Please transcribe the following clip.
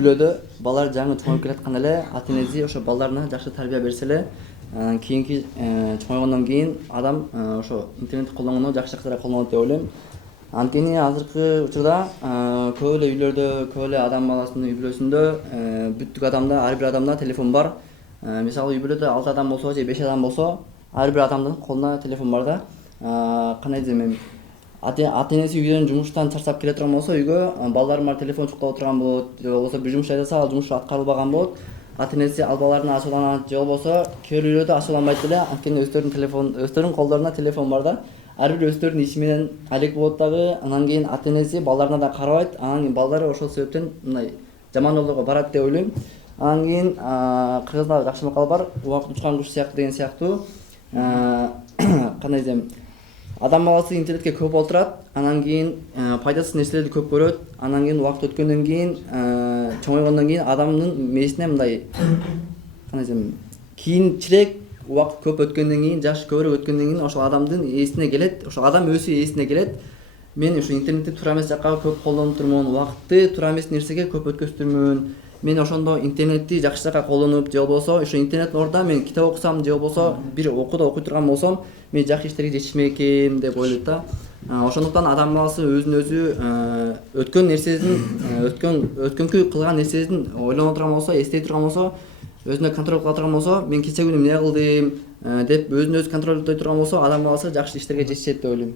үй-бүлөдө балдар жаңы чоңоюп келатканда эле ата энеси ошо балдарына жакшы тарбия берсе эле кийинки чоңойгондон кийин адам ошо интернетти колдонгондо жакшы жактара колдонот деп ойлойм. Анткени азыркы учурда көп эле үйлөрдө, көп эле адам баласынын үй-бүлөсүндө бүттүк адамда, ар бир адамда телефон бар. Мисалы үй-бүлөдө 6 адам болсо же 5 адам болсо, ар бир адамдын колунда телефон бар да. Кандай десем эми ата энеси үйдөн жумуштан чарчап келе турган болсо үйгө балдарым бар телефон чуктап отурган болот, же болбосо бир жумуш жасаса ал жумуш арылбаган болот. Ата энеси ал балдарына ачууланат, же болбосо кээ бир үйлөрдө ачууланбайт эле, анткени өздөрүнүн колдорунда телефон бар да. Ар бир өздөрүнүн иши менен алек болот дагы. Анан кийин ата энеси балдарына да карабайт. Анан кийин балдары ошол себептен мындай жаман жолдорго барат деп ойлойм. Анан кийин кыргызда жакшы макал бар. Убакыт учкан куш сыяктуу деген сыяктуу. Кандай десем, адам баласы интернетке көп олтурат, анан кийин пайдасыз нерселерди көп көрөт, анан кийин убакыт өткөндөн кийин чоңойгондон кийин адамдын мээсине мындай кандай десем, кийинчерээк убакыт көп өткөндөн кийин, жаш көбүрөөк өткөндөн кийин ошол адамдын эсине келет, ошол адам өзү эсине келет. Мен ушу интернетти туура эмес жакка көп колдонуп турмун, убакытты туура эмес нерсеге көп өткөзүп мен ошондо интернетти жакшы жакка колдонуп, же болбосо ошо интернеттин ордуна мен китеп окусам, же болбосо бир окууда окуй турган болсом, мен жакшы иштерге жетишмек экенмин деп ойлойт да. Ошондуктан адам баласы өзүн өзү өткөн нерсесин, өткөнкү кылган нерсесин ойлоно турган болсо, эстей турган болсо, өзүнө контроль кыла турган болсо, мен кечээ күнү эмне кылдым деп өзүн өзү контролдой турган болсо, адам баласы жакшы иштерге жетишет деп ойлойм.